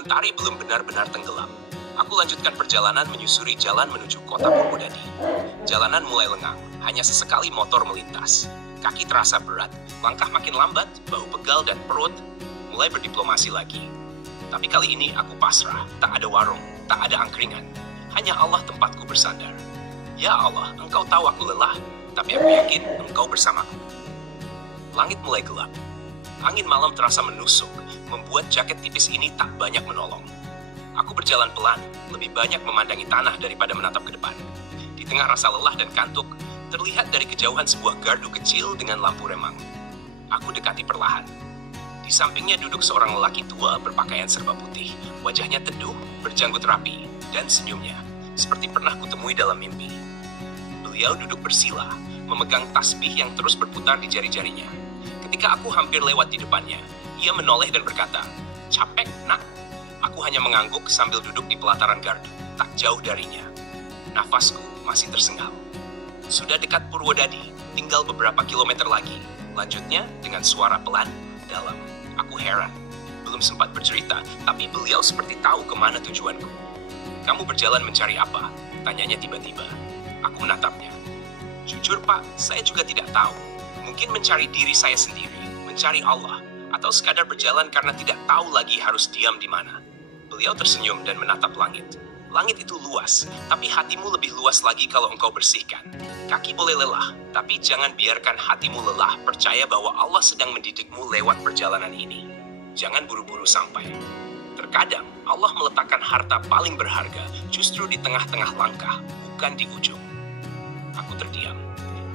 Mentari belum benar-benar tenggelam. Aku lanjutkan perjalanan menyusuri jalan menuju kota Purwodadi. Jalanan mulai lengang, hanya sesekali motor melintas. Kaki terasa berat, langkah makin lambat, bau pegal dan perut mulai berdiplomasi lagi. Tapi kali ini aku pasrah, tak ada warung, tak ada angkringan. Hanya Allah tempatku bersandar. Ya Allah, Engkau tahu aku lelah, tapi aku yakin Engkau bersamaku. Langit mulai gelap. Angin malam terasa menusuk, membuat jaket tipis ini tak banyak menolong. Aku berjalan pelan, lebih banyak memandangi tanah daripada menatap ke depan. Di tengah rasa lelah dan kantuk, terlihat dari kejauhan sebuah gardu kecil dengan lampu remang. Aku dekati perlahan. Di sampingnya duduk seorang lelaki tua berpakaian serba putih. Wajahnya teduh, berjanggut rapi, dan senyumnya seperti pernah kutemui dalam mimpi. Beliau duduk bersila, memegang tasbih yang terus berputar di jari-jarinya. Ketika aku hampir lewat di depannya, ia menoleh dan berkata, "Capek, nak?" Aku hanya mengangguk sambil duduk di pelataran gardu, tak jauh darinya. Nafasku masih tersengal. Sudah dekat Purwodadi, tinggal beberapa kilometer lagi. Lanjutnya dengan suara pelan, dalam. Aku heran, belum sempat bercerita, tapi beliau seperti tahu kemana tujuanku. "Kamu berjalan mencari apa?" tanyanya tiba-tiba. Aku menatapnya. "Jujur Pak, saya juga tidak tahu. Mungkin mencari diri saya sendiri, mencari Allah, atau sekadar berjalan karena tidak tahu lagi harus diam di mana." Beliau tersenyum dan menatap langit. "Langit itu luas, tapi hatimu lebih luas lagi kalau engkau bersihkan. Kaki boleh lelah, tapi jangan biarkan hatimu lelah. Percaya bahwa Allah sedang mendidikmu lewat perjalanan ini. Jangan buru-buru sampai. Terkadang Allah meletakkan harta paling berharga justru di tengah-tengah langkah, bukan di ujung." Aku terdiam.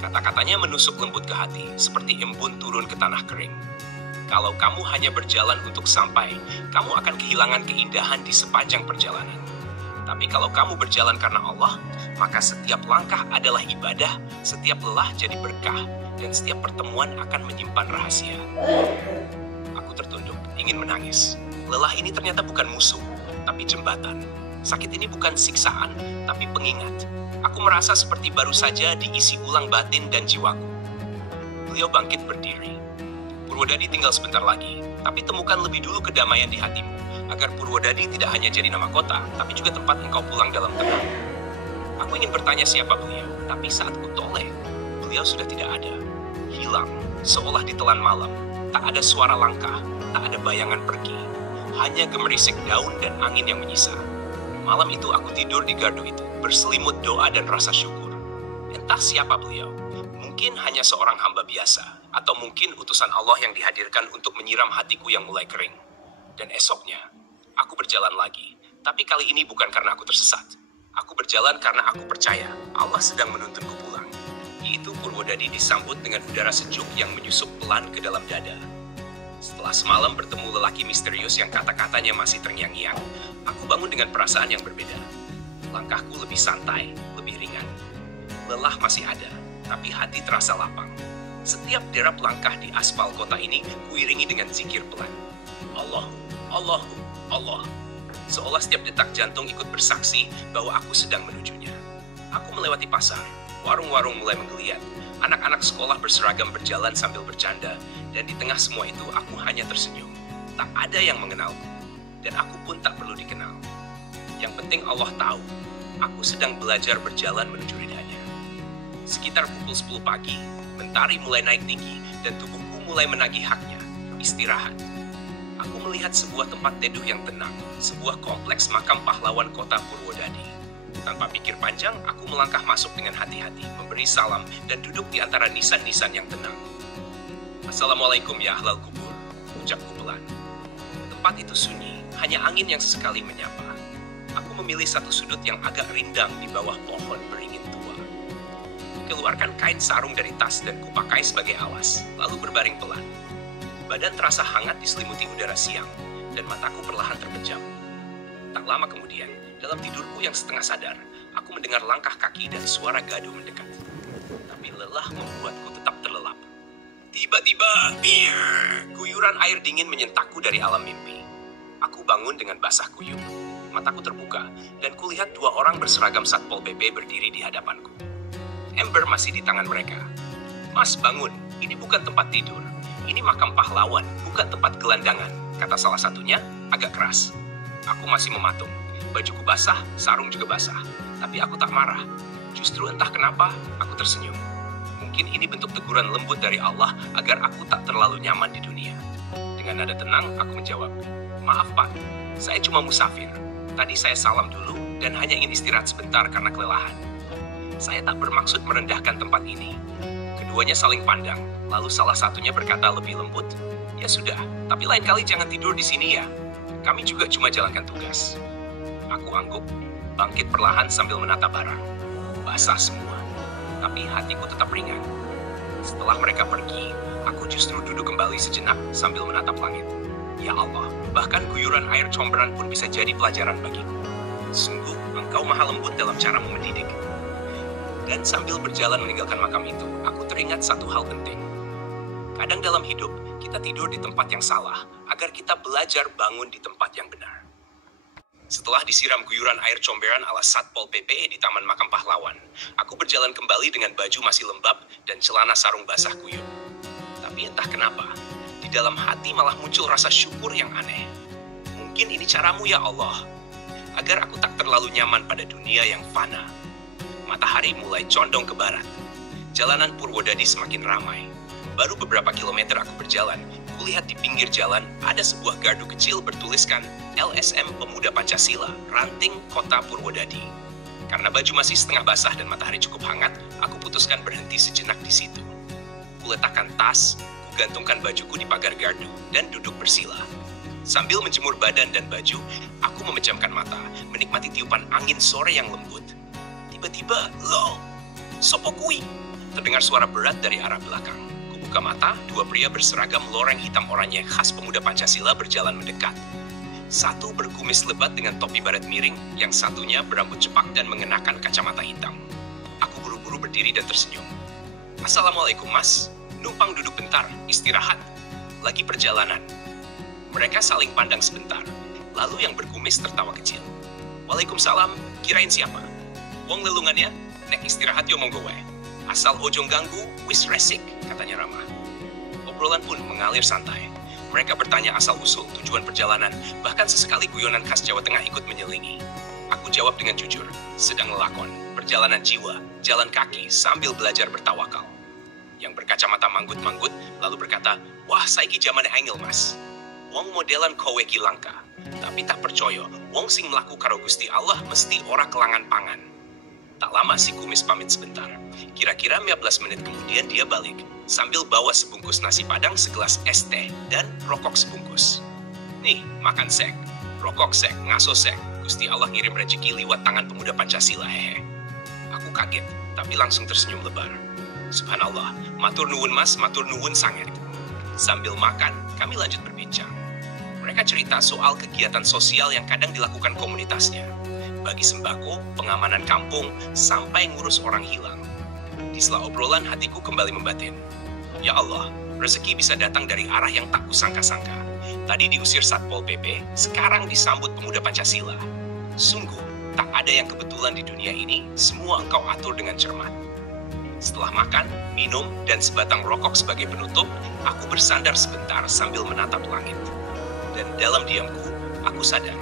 Kata-katanya menusuk lembut ke hati, seperti embun turun ke tanah kering. Kalau kamu hanya berjalan untuk sampai, kamu akan kehilangan keindahan di sepanjang perjalanan. Tapi kalau kamu berjalan karena Allah, maka setiap langkah adalah ibadah, setiap lelah jadi berkah, dan setiap pertemuan akan menyimpan rahasia. Aku tertunduk, ingin menangis. Lelah ini ternyata bukan musuh, tapi jembatan. Sakit ini bukan siksaan, tapi pengingat. Aku merasa seperti baru saja diisi ulang batin dan jiwaku. Beliau bangkit berdiri. "Purwodadi tinggal sebentar lagi, tapi temukan lebih dulu kedamaian di hatimu, agar Purwodadi tidak hanya jadi nama kota, tapi juga tempat engkau pulang dalam tenang." Aku ingin bertanya siapa beliau, tapi saat ku toleh, beliau sudah tidak ada. Hilang, seolah ditelan malam. Tak ada suara langkah, tak ada bayangan pergi. Hanya gemerisik daun dan angin yang menyisa. Malam itu aku tidur di gardu itu, berselimut doa dan rasa syukur. Entah siapa beliau, mungkin hanya seorang hamba biasa, atau mungkin utusan Allah yang dihadirkan untuk menyiram hatiku yang mulai kering. Dan esoknya, aku berjalan lagi, tapi kali ini bukan karena aku tersesat. Aku berjalan karena aku percaya Allah sedang menuntunku pulang. Itu Purwodadi disambut dengan udara sejuk yang menyusup pelan ke dalam dada. Setelah semalam bertemu lelaki misterius yang kata-katanya masih terngiang-ngiang, aku bangun dengan perasaan yang berbeda. Langkahku lebih santai, lebih ringan. Lelah masih ada, tapi hati terasa lapang. Setiap derap langkah di aspal kota ini kuiringi dengan zikir pelan. Allah, Allah, Allah. Seolah setiap detak jantung ikut bersaksi bahwa aku sedang menujunya. Aku melewati pasar, warung-warung mulai menggeliat. Anak-anak sekolah berseragam berjalan sambil bercanda, dan di tengah semua itu aku hanya tersenyum. Tak ada yang mengenalku, dan aku pun tak perlu dikenal. Yang penting Allah tahu, aku sedang belajar berjalan menuju ridhanya. Sekitar pukul 10 pagi, mentari mulai naik tinggi, dan tubuhku mulai menagih haknya, istirahat. Aku melihat sebuah tempat teduh yang tenang, sebuah kompleks makam pahlawan kota Purwodadi. Tanpa pikir panjang, aku melangkah masuk dengan hati-hati, memberi salam, dan duduk di antara nisan-nisan yang tenang. "Assalamualaikum ya ahlal kubur," ucapku pelan. Tempat itu sunyi, hanya angin yang sesekali menyapa. Aku memilih satu sudut yang agak rindang di bawah pohon beringin tua. Keluarkan kain sarung dari tas dan kupakai sebagai alas, lalu berbaring pelan. Badan terasa hangat diselimuti udara siang, dan mataku perlahan terpejam. Tak lama kemudian, dalam tidurku yang setengah sadar, aku mendengar langkah kaki dan suara gaduh mendekat. Tapi lelah membuatku tetap terlelap. Tiba-tiba, guyuran air dingin menyentakku dari alam mimpi. Aku bangun dengan basah kuyup. Mataku terbuka, dan kulihat dua orang berseragam Satpol PP berdiri di hadapanku. Ember masih di tangan mereka. "Mas, bangun, ini bukan tempat tidur. Ini makam pahlawan, bukan tempat gelandangan," kata salah satunya agak keras. Aku masih mematung. Bajuku basah, sarung juga basah. Tapi aku tak marah. Justru entah kenapa, aku tersenyum. Mungkin ini bentuk teguran lembut dari Allah agar aku tak terlalu nyaman di dunia. Dengan nada tenang, aku menjawab, "Maaf Pak, saya cuma musafir. Tadi saya salam dulu dan hanya ingin istirahat sebentar karena kelelahan. Saya tak bermaksud merendahkan tempat ini." Keduanya saling pandang, lalu salah satunya berkata lebih lembut, "Ya sudah, tapi lain kali jangan tidur di sini ya. Kami juga cuma jalankan tugas." Aku angguk, bangkit perlahan sambil menatap barang. Basah semua, tapi hatiku tetap ringan. Setelah mereka pergi, aku justru duduk kembali sejenak sambil menatap langit. Ya Allah, bahkan guyuran air comberan pun bisa jadi pelajaran bagiku. Sungguh, Engkau maha lembut dalam caramu mendidik. Dan sambil berjalan meninggalkan makam itu, aku teringat satu hal penting. Kadang dalam hidup, kita tidur di tempat yang salah, agar kita belajar bangun di tempat yang benar. Setelah disiram guyuran air comberan ala Satpol PP di Taman Makam Pahlawan, aku berjalan kembali dengan baju masih lembab dan celana sarung basah kuyup. Tapi entah kenapa, di dalam hati malah muncul rasa syukur yang aneh. Mungkin ini caramu ya Allah, agar aku tak terlalu nyaman pada dunia yang fana. Matahari mulai condong ke barat. Jalanan Purwodadi semakin ramai. Baru beberapa kilometer aku berjalan, kulihat di pinggir jalan ada sebuah gardu kecil bertuliskan LSM Pemuda Pancasila, Ranting Kota Purwodadi. Karena baju masih setengah basah dan matahari cukup hangat, aku putuskan berhenti sejenak di situ. Kuletakkan tas, kugantungkan bajuku di pagar gardu, dan duduk bersila. Sambil menjemur badan dan baju, aku memejamkan mata, menikmati tiupan angin sore yang lembut. Tiba-tiba, loh, sopo kui? Terdengar suara berat dari arah belakang. Kubuka mata, dua pria berseragam loreng hitam oranye khas pemuda Pancasila berjalan mendekat. Satu berkumis lebat dengan topi baret miring, yang satunya berambut cepak dan mengenakan kacamata hitam. Aku buru-buru berdiri dan tersenyum. "Assalamualaikum mas, numpang duduk bentar, istirahat. Lagi perjalanan." Mereka saling pandang sebentar, lalu yang berkumis tertawa kecil. "Waalaikumsalam, kirain siapa? Wong lelungannya, nek istirahat yo monggo wae. Asal ojong ganggu, wis resik," katanya ramah. Obrolan pun mengalir santai. Mereka bertanya asal-usul tujuan perjalanan, bahkan sesekali guyonan khas Jawa Tengah ikut menyelingi. Aku jawab dengan jujur, sedang ngelakon, perjalanan jiwa, jalan kaki sambil belajar bertawakal. Yang berkacamata manggut-manggut lalu berkata, "Wah, saiki jamane angel mas. Wong modelan kowe ki langka, tapi tak percaya, wong sing mlaku karo Gusti Allah mesti ora kelangan pangan." Tak lama si kumis pamit sebentar. Kira-kira 15 menit kemudian dia balik, sambil bawa sebungkus nasi padang, segelas es teh, dan rokok sebungkus. "Nih, makan sek, rokok sek, ngaso sek. Gusti Allah ngirim rezeki liwat tangan pemuda Pancasila, hehe." Aku kaget, tapi langsung tersenyum lebar. "Subhanallah, matur nuwun mas, matur nuwun sanget." Sambil makan, kami lanjut berbincang. Mereka cerita soal kegiatan sosial yang kadang dilakukan komunitasnya. Bagi sembako, pengamanan kampung, sampai ngurus orang hilang. Di sela obrolan, hatiku kembali membatin. Ya Allah, rezeki bisa datang dari arah yang tak kusangka-sangka. Tadi diusir Satpol PP, sekarang disambut pemuda Pancasila. Sungguh, tak ada yang kebetulan di dunia ini, semua Engkau atur dengan cermat. Setelah makan, minum, dan sebatang rokok sebagai penutup, aku bersandar sebentar sambil menatap langit. Dan dalam diamku, aku sadar,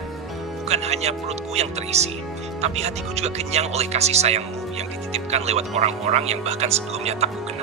bukan hanya perutku yang terisi, tapi hatiku juga kenyang oleh kasih sayang-Mu yang dititipkan lewat orang-orang yang bahkan sebelumnya tak kukenal.